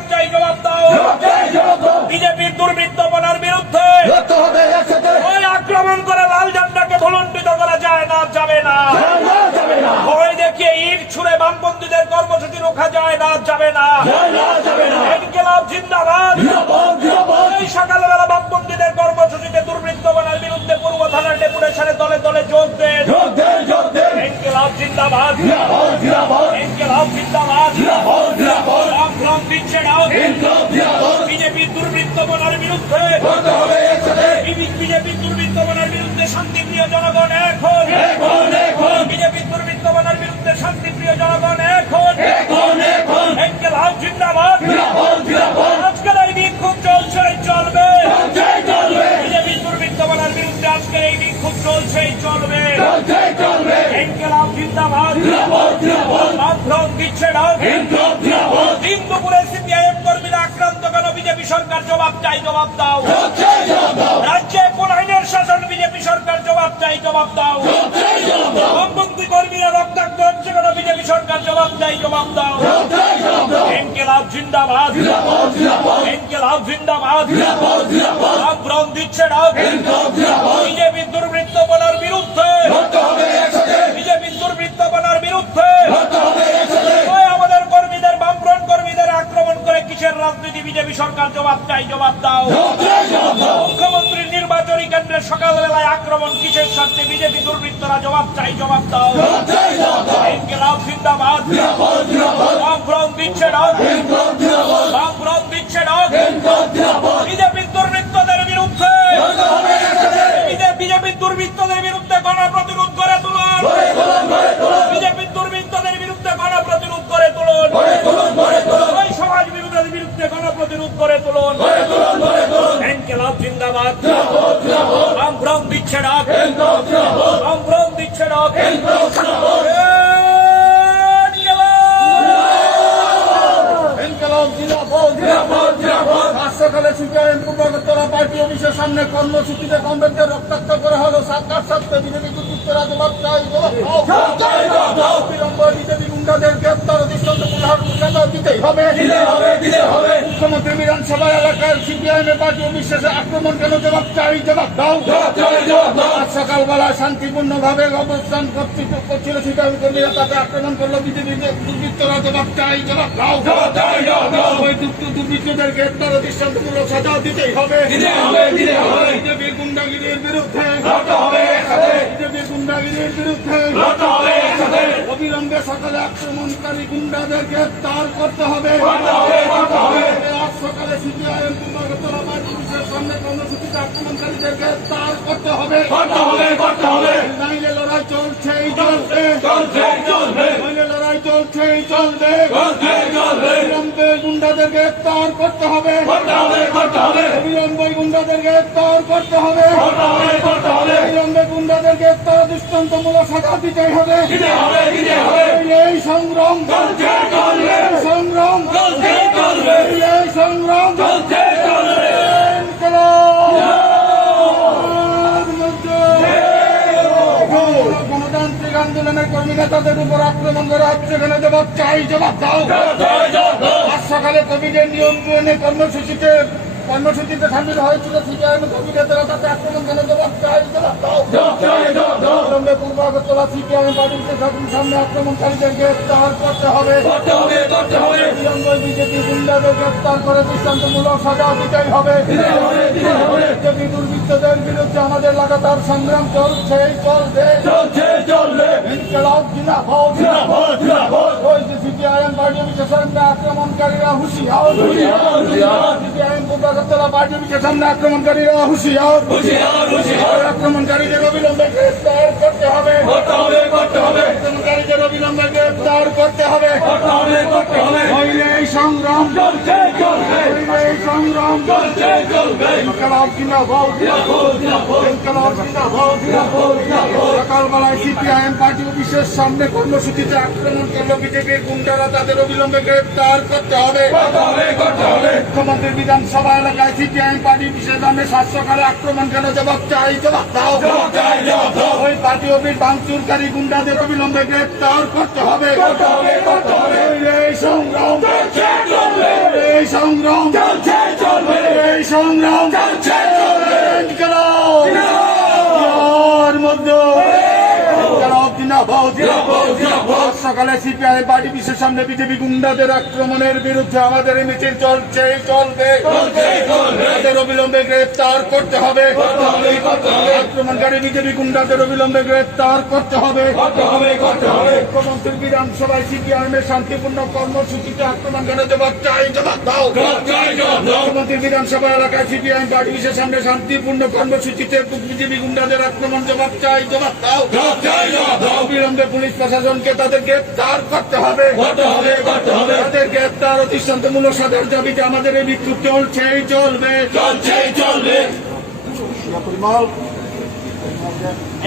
জবাব চাই, জবাব দাও। বিজেপির দুর্বৃত্তপনার বিরুদ্ধে ওই আক্রমণ করে লাল ঝান্ডাকে ভুলুণ্ঠিত করা যায় না, যাবে না। ভয় দেখিয়ে ইট ছুড়ে বামপন্থীদের কর্মসূচি রোখা যায় না, যাবে না। ইনকিলাব জিন্দাবাদ। এই সকালবেলা বামপন্থীদের কর্মসূচিতে দুর্বৃত্তপনার বিরুদ্ধে পূর্ব থানার ডেপুটেশনে দলে দলে যোগ দেন। ইনকিলাব জিন্দাবাদ। ইনকিলাব জিন্দাবাদ। আক্রমণ দিচ্ছে না। বিজেপির দুর্বৃত্তপনার বিরুদ্ধে বিজেপির দুর্বৃত্তপনার বিরুদ্ধে শান্তিপ্রিয় জনগণ এখন। বিজেপির দুর্বৃত্তপনার বিরুদ্ধে শান্তিপ্রিয় জনগণ এখন। ইনকিলাব জিন্দাবাদ। আজকের এই বিক্ষোভ চলছেই চলবে। বিজেপির দুর্বৃত্তপনার বিরুদ্ধে আজকের এই বিক্ষোভ চলছেই চলবে। ইনকিলাব জিন্দাবাদ। আক্রমণ দিচ্ছে না। দিন দুপুরে সিপিআইএম কর্মীরা আক্রান্ত কেন? বিজেপি সরকার জবাব চাই, জবাব দাও। রাজ্যে কোন আইনের শাসন? বিজেপি সরকার জবাব চাই, জবাব দাও। বামপন্থী কর্মীরা রক্তাক্ত হচ্ছে কেন? বিজেপি সরকার জবাব চাই, জবাব দাও। ইনকিলাব জিন্দাবাদ। ইনকিলাব জিন্দাবাদ। আক্রমণ দিচ্ছে না। বিজেপির দুর্বৃত্তপনার বিরুদ্ধে বিজেপির দুর্বৃত্তপনার বিরুদ্ধে আমাদের কর্মীদের, বামফ্রন্ট কর্মীদের আক্রমণ করে কিসের রাজনীতি? বিজেপি সরকার জবাব চাই, জবাব দাও। মুখ্যমন্ত্রীর নির্বাচনী কেন্দ্রে সকালবেলায় আক্রমণ কিসের স্বার্থে? বিজেপি দুর্বৃত্তরা জবাব চাই, জবাব দাও। ইনকিলাব জিন্দাবাদ। বামফ্রন্ট দিচ্ছে না। বামফ্রন্ট দিচ্ছে না। বিজেপির দুর্বৃত্তদের বিরুদ্ধে বিজেপির দুর্বৃত্তদের বিরুদ্ধে গণপ্রতিরোধ করে তুলুন। বিজেপির দুর্বৃত্তদের বিরুদ্ধে গণপ্রতিরোধ করে তুলুন। ওই সমাজ বিরোধীদের বিরুদ্ধে গণপ্রতিরোধ করে তুলুন। ইনকিলাব জিন্দাবাদ। বামফ্রন্ট দিচ্ছে না। বামফ্রন্ট দিচ্ছে না। সকালে সিপিআইএম পূর্বতলা পার্টি অফিসের সামনে কর্মসূচিতে কমরেডদের রক্তাক্ত করা হলো। সাতটার সাথে বিজেপি দুর্বৃত্তরা জবাব চাই, বিলম্ব বিজেপি গুন্ডাদের গ্রেপ্তার দৃষ্টান্ত পুনরায় দিতেই হবে। মুখ্যমন্ত্রী বিধানসভা এলাকার সিপিআইএম পার্টি অফিস শেষে আক্রমণ কেন? জবাব চাই, জবাব দাও। আজ সকালবেলা শান্তিপূর্ণভাবে অবস্থান করছিল সিপিআইএম কর্মীরা, তাতে আক্রমণ করলো বিজেপি দুর্বৃত্তরা। জবাব চাই, জবাব দাও। ওই দুর্বৃত্তদের গ্রেপ্তার দৃষ্টান্তমূলক সাজা দিতেই হবে। বিজেপির গুন্ডাগিরির বিরুদ্ধে বিজেপির গুন্ডাগিরির বিরুদ্ধে অবিলম্বে সকালে আক্রমণকারী গুন্ডাদের গ্রেপ্তার করতে হবে। আজ সকালে সিপিআইএম পূর্বতলা পার্টি অফিসের সামনে কর্মসূচিতে আক্রমণকারীদের গ্রেপ্তার করতে হবে। নাইলে লড়াই চলছেই চলবে। নাইলে লড়াই চলছেই চলবে। অবিলম্বে গুন্ডাদের গ্রেপ্তার করতে হবে। অবিলম্বে গুন্ডাদের গ্রেপ্তার করতে হবে। অবিলম্বে গুন্ডাদের গ্রেপ্তার দৃষ্টান্তমূলক সাজা দিতেই হবে। এই সংগ্রাম সংগ্রাম এই সংগ্রাম গণতান্ত্রিক আন্দোলনের কর্মী নেতাদের উপর আক্রমণ করা হচ্ছে কেন? জবাব চাই, জবাব দাও। আজ সকালে কোভিডের নিয়ম মেনে কর্মসূচিতে সামিল হয়েছিল সিপিআইএম কর্মী নেতারা, তাতে আক্রমণ কেন? জবাব চাই, জবাব দাও। পূর্ব আগরতলা সিপিআইএম পার্টির সামনে আক্রমণকারীদের গ্রেপ্তার করতে হবে। বিজেপি গুন্ডাদের গ্রেপ্তার করে দৃষ্টান্তমূলক সাজা দিতেই হবে। বিজেপি দুর্বৃত্তদের বিরুদ্ধে আমাদের লাগাতার সংগ্রাম চলছেই চলবে। ইনকিলাব জিন্দাবাদ। সিপিআইএম পার্টি অফিসের সামনে আক্রমণকারীরা হুঁশিয়ার। সিপিআইএম পূর্ব আগরতলা পার্টি অফিসের সামনে আক্রমণকারীরা হুঁশিয়ার। আক্রমণকারীদের অবিলম্বে গ্রেপ্তার করতে হবে। আক্রমণকারীদের অবিলম্বে গ্রেপ্তার করতে হবে। এই সংগ্রাম সংগ্রাম ইনকলাব জিন্দাবাদ ইনকলাব জিন্দাবাদ সকালবেলায় সিপিআইএম পার্টি অফিসের সামনে কর্মসূচিতে আক্রমণ করলো বিজেপির গুন্ডারা, তাদের অবিলম্বে গ্রেফতার করতে হবে। মুখ্যমন্ত্রীর বিধানসভা এলাকায় সিপিআইএম পার্টি অফিসের সামনে সকালে আক্রমণ কেন, জবাব চাই, জবাব দাও। ওই পার্টি অফিস ভাঙচুরকারী গুন্ডাদের অবিলম্বে গ্রেফতার করতে হবে। এই সংগ্রাম এই সংগ্রাম এই সংগ্রাম সকালে সিপিআইএম পার্টি অফিসের সামনে বিজেপি গুন্ডাদের আক্রমণের বিরুদ্ধে আমাদের এই মিছিল চলছে, চলবে, তাদের অবিলম্বে গ্রেফতার করতে হবে। আক্রমণকারী বিজেপি গুন্ডাদের অবিলম্বে গ্রেফতার করতে হবে। মুখ্যমন্ত্রীর বিধানসভায় সিপিআইএম এর শান্তিপূর্ণ কর্মসূচিতে আক্রমণ কেন, জবাব চাই, জবাব দাও। মুখ্যমন্ত্রীর বিধানসভা এলাকায় সিপিআইএম পার্টি অফিসের সামনে শান্তিপূর্ণ কর্মসূচিতে বিজেপি গুন্ডাদের আক্রমণ, জবাব চাই, জবাব দাও। অবিলম্বে পুলিশ প্রশাসনকে তাদের গ্রেফতার করতে হবে। তাদের গ্রেফতার ও দৃষ্টান্তমূলক সাজার দাবিতে আমাদের এই বিক্ষোভ চলছেই, চলবে।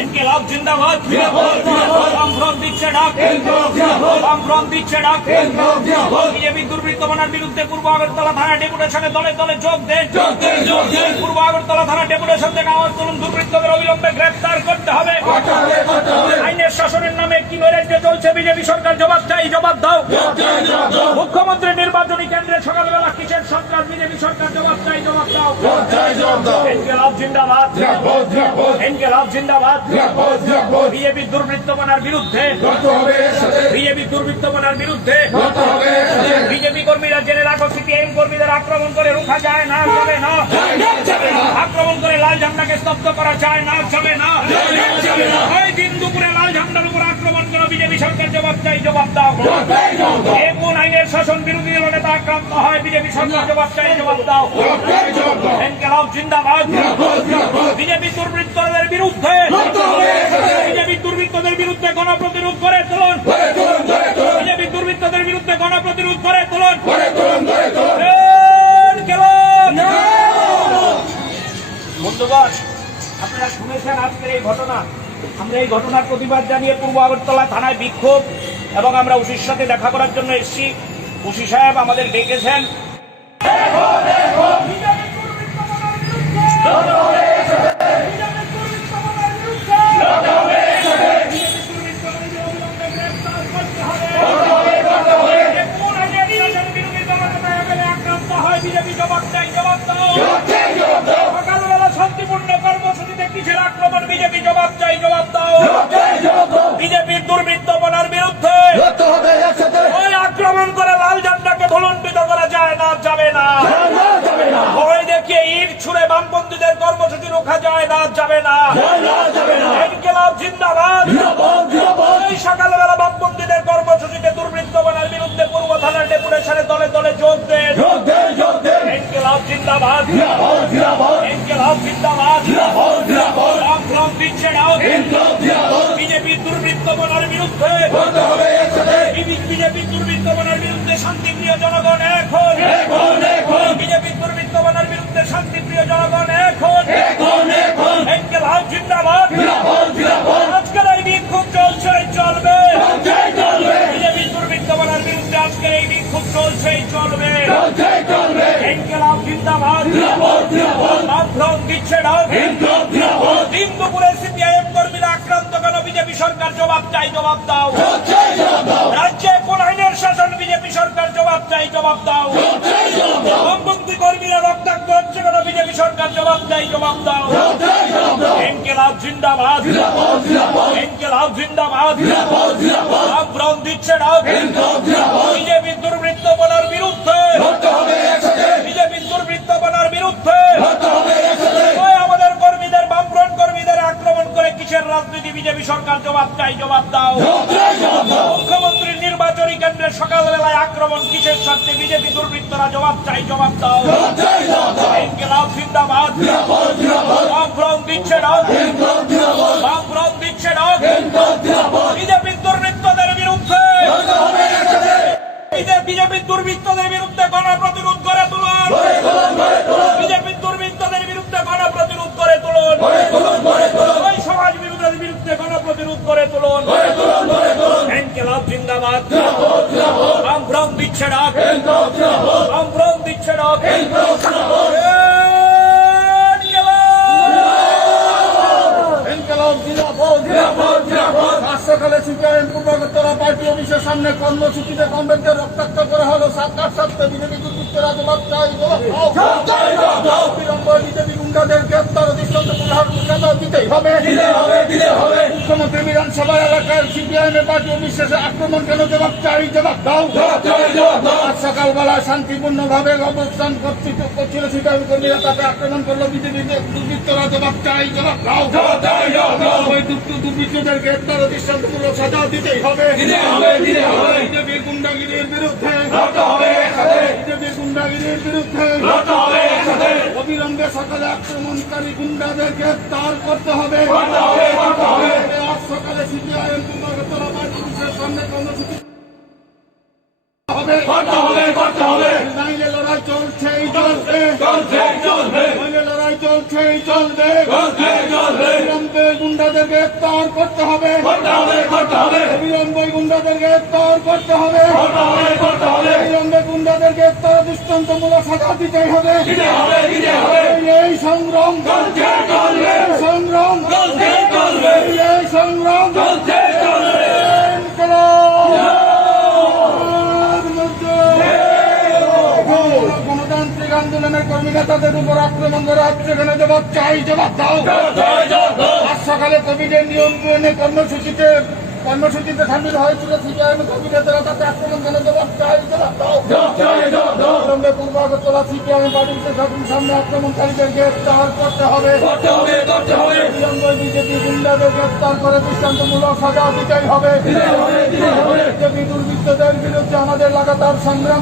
ইনকিলাব জিন্দাবাদ, বামফ্রন্ট দিচ্ছে ডাক, বামফ্রন্ট দিচ্ছে ডাক। বিজেপি দুর্বৃত্তপনার বিরুদ্ধে পূর্ব আগরতলা থানা ডেপুটেশনে দলে দলে যোগ দেন। পূর্ব আগরতলা থানা ডেপুটেশন থেকে আওয়াজ তুলুন, দুর্বৃত্তদের অবিলম্বে গ্রেফতার করতে হবে। আইনের শাসনের নামে কি নৈরাজ্য চলছে, বিজেপি সরকার জবাব চাই, জবাব দাও। মুখ্যমন্ত্রী নির্বাচনী কেন্দ্রে সকালবেলা কিসের সরকার, বিজেপি সরকার জবাব চাই, জবাব দাও। ইনকিলাব জিন্দাবাদ, ইনকিলাব জিন্দাবাদ। বিজেপি দুর্বৃত্তপনার বিরুদ্ধে, বিজেপি দুর্বৃত্তপনার বিরুদ্ধে বিজেপি কর্মীরা জেনে রাখো, সিপিআইএম কর্মীদের আক্রমণ করে রোখা যায় না, যাবে না। আক্রমণ করে লাল ঝান্ডাকে স্তব্ধ করা যায় না, যাবে না। ওই দিন দুপুরে লাল ঝান্ডার উপর আক্রমণ করো, বিজেপি সরকার জবাব চাই, জবাব দাও। কোন আইনের শাসন বিরোধী দল নেতা আক্রান্ত হয়, বিজেপি সরকার জবাব চাই, জবাব দাও। ইনকিলাব জিন্দাবাদ। বিজেপি দুর্বৃত্তদের বিরুদ্ধে, বিজেপি দুর্বৃত্তদের বিরুদ্ধে গণপ্রতিরোধ করে তুলুন, বিজেপি দুর্বৃত্তদের বিরুদ্ধে গণপ্রতিরোধ করে তুলুন। বন্ধুগণ, আপনারা শুনেছেন আজকের এই ঘটনা। আমরা এই ঘটনার প্রতিবাদ জানিয়ে পূর্ব আগরতলা থানায় বিক্ষোভ এবং আমরা ওসির সাথে দেখা করার জন্য এসেছি। ওসি সাহেব আমাদের ডেকেছেন। বিজেপি জবাব চাই, জবাব দাও। সকালবেলা শান্তিপূর্ণ কর্মসূচিতে কিসের আক্রমণ, বিজেপি জবাব চাই, জবাব দাও। বিজেপির দুর্বৃত্তপনার বিরুদ্ধে ওই আক্রমণ করে লাল ঝান্ডাকে ধুলণ্ডিত করা যায় না, যাবে না। ভয় দেখিয়ে ইট ছুড়ে বামপন্থীদের কর্মসূচি রোখা যায় না, যাবে না। ইনকিলাব জিন্দাবাদ। এই সকালবেলা বামপন্থীদের কর্মসূচিতে দুর্বৃত্তপনার বিরুদ্ধে পূর্ব থানার ডেপুটেশনে দলে দলে যোগ দেন। ইনকিলাব জিন্দাবাদ, ইনকিলাব জিন্দাবাদ। বামফ্রন্ট দিচ্ছে ডাক, বিজেপির দুর্বৃত্তপনার বিরুদ্ধে, বিজেপির দুর্বৃত্তপনার বিরুদ্ধে শান্তিপ্রিয় জনগণ এখন, বিজেপির দুর্বৃত্তপনার বিরুদ্ধে শান্তিপ্রিয় জনগণ এখন। ইনকিলাব জিন্দাবাদ। আজকের এই বিক্ষোভ চলছে, চলবে। বিজেপির দুর্বৃত্তপনার বিরুদ্ধে আজকের এই বিক্ষোভ চলছে, চলবে। ইনকিলাব জিন্দাবাদ। বামফ্রন্ট দিচ্ছে ডাক। দিন দুপুরে সিপিআইএম কর্মীরা আক্রান্ত কেন, বিজেপি সরকার জবাব চাই, জবাব দাও। রাজ্যে কোন আইনের শাসন, বিজেপি সরকার জবাব চাই, জবাব দাও। বামপন্থী কর্মীরা রক্তাক্ত হচ্ছে কেন, বিজেপি সরকার জবাব চাই, জবাব দাও। ইনকিলাব জিন্দাবাদ, ইনকিলাব জিন্দাবাদ। বামফ্রন্ট দিচ্ছে ডাক। বিজেপির দুর্বৃত্তপনার বিরুদ্ধে, বিজেপির দুর্বৃত্তপনার বিরুদ্ধে আমাদের কর্মীদের, বামফ্রন্ট কর্মীদের আক্রমণ করে কিসের রাজনীতি, বিজেপি সরকার জবাব চাই, জবাব দাও। মুখ্যমন্ত্রীর নির্বাচনী কেন্দ্রে সকালবেলায় আক্রমণ কিসের স্বার্থে, বিজেপি দুর্বৃত্তরা জবাব চাই, জবাব দাও। ইনকিলাব জিন্দাবাদ। বামফ্রন্ট দিচ্ছে ডাক, বামফ্রন্ট দিচ্ছে ডাক। বিজেপির দুর্বৃত্তদের বিরুদ্ধে, বিজেপির দুর্বৃত্তদের বিরুদ্ধে গণপ্রতিরোধ করে তুলুন। জিন্দাবাদ সম্ভ্রম দিচ্ছে ডাক সম্ভ্রম দিচ্ছে ডাক ইনকলাব জিন্দাবাদ। আজ সকালে সিপিআইএম পূর্বগতরা পার্টি অফিসের সামনে কর্মসূচিতে কমরেডদের রক্তাক্ত করা হলো। সরকার সত্ত্বে বিজেপি দুর্বৃত্তরা জবাব চাই, বিজেপি গুন্ডাদের গ্রেপ্তার ও দৃষ্টান্ত পুনরায় দিতেই হবে। মুখ্যমন্ত্রী বিধানসভায় এলাকার সিপিআইএম পার্টি অফিসে আক্রমণ কেন, জবাব চাই, জবাব দাও। আজ সকালবেলা শান্তিপূর্ণভাবে অবস্থান করছিল সিপিআইএম কর্মীরা, তাকে আক্রমণ করলো বিজেপি দুর্বৃত্তরা, জবাব চাই, জবাব দাও। ওই দুর্বৃত্তদের গ্রেপ্তার ও দৃষ্টান্তমূলক সাজা দিতেই হবে। বিজেপির গুন্ডাগিরির বিরুদ্ধে বিজেপির গুন্ডাগিরির বিরুদ্ধে অবিলম্বে সকালে আক্রমণকারী গুন্ডাদের গ্রেপ্তার করতে হবে। আজ সকালে সিপিআইএম পূর্বগতরা পার্টি অফিসের সামনে কর্মসূচি নাইলে লড়াই চলছেই চলবে, নাইলে লড়াই চলছেই চলবে। অবিলম্বে গুন্ডাদের গ্রেপ্তার করতে হবে, অবিলম্বে গুন্ডাদের গ্রেপ্তার করতে হবে, অবিলম্বে গুন্ডাদের গ্রেপ্তার দৃষ্টান্তমূলক সাজা দিতেই হবে। এই সংগ্রাম সংগ্রাম এই সংগ্রাম গণতান্ত্রিক আন্দোলনের কর্মী নেতাদের উপর আক্রমণ করে সেখানে জবাব চাই, জবাব দাও। আজ সকালে কোভিডের নিয়ন্ত্রণে কর্মসূচিতে সামিল হয়েছিল সিপিআইএম কর্মী নেতারা, তাতে আক্রমণ করে জবাব চাই, জবাব দাও। পূর্বগতরা সিপিআইএম পার্টির সামনে আক্রমণকারীদের গ্রেপ্তার করতে হবে। বিজেপি গুন্ডাদের গ্রেপ্তার করে দৃষ্টান্তমূলক সাজা দিতেই হবে। বিজেপি দুর্বৃত্তদের বিরুদ্ধে আমাদের লাগাতার সংগ্রাম